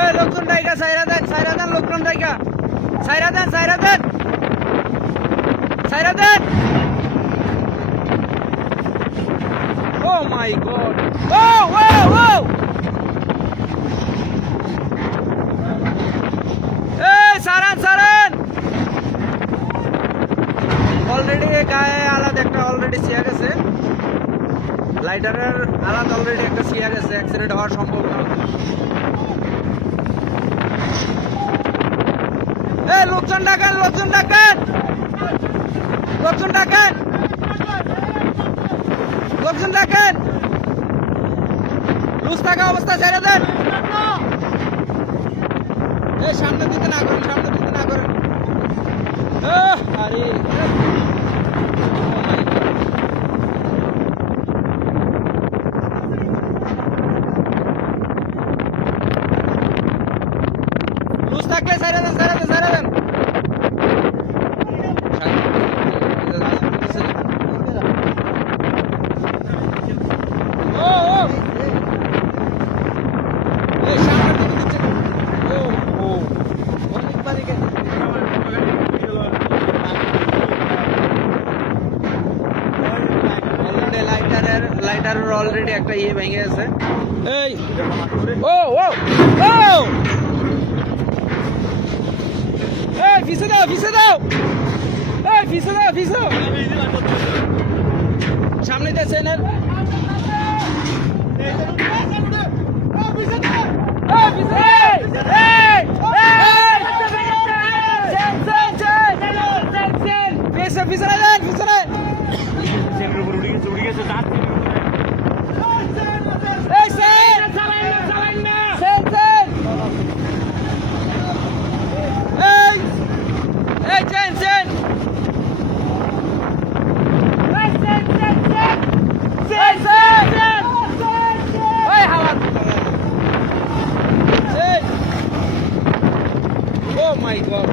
এ, লোকজন ডাইকা সাইরা দেন সাইরা দেন, লোকজন ডাইকা সাইরা দেন সাইরা দেন। সাইরা দেন। ও মাই গড ও ও ও এই সারান সারান। অলরেডি গায়ে আলাদা একটা অলরেডি সিয়া গেছে। লাইটারের আলাদা অলরেডি একটা সিয়া গেছে। অ্যাক্সিডেন্ট হওয়ার সম্ভাবনা লোকজন ডাকেন লোকজন ডাকেন। লোকজন ডাকেন। লোকজন ডাকেন। লুজ থাকা অবস্থা, ছেড়ে দেন। এই, সামনে দিতে না করেন, সামনে দিতে না করেন। আরে থাকলে সাইরা দেন সাইরা দেন সাইরা দেন। লাইটারের অলরেডি একটা ইয়ে ভেঙে গেছে এই, ও ও ও। পিছে দাও পিছে দাও। এই পিছে দাও পিছে সামনে দিয়েছে এনের পিছনে দেন পিছনে এই চেন ও মাই গড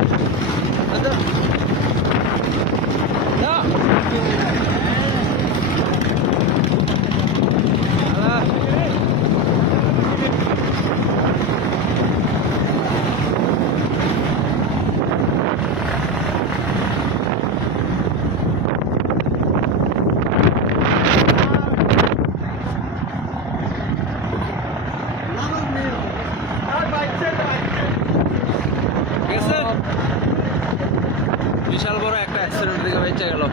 আচ্ছা না আল্লাহ গেছে বিশাল বড় একটা অ্যাক্সিডেন্ট থেকে বেঁচে গেল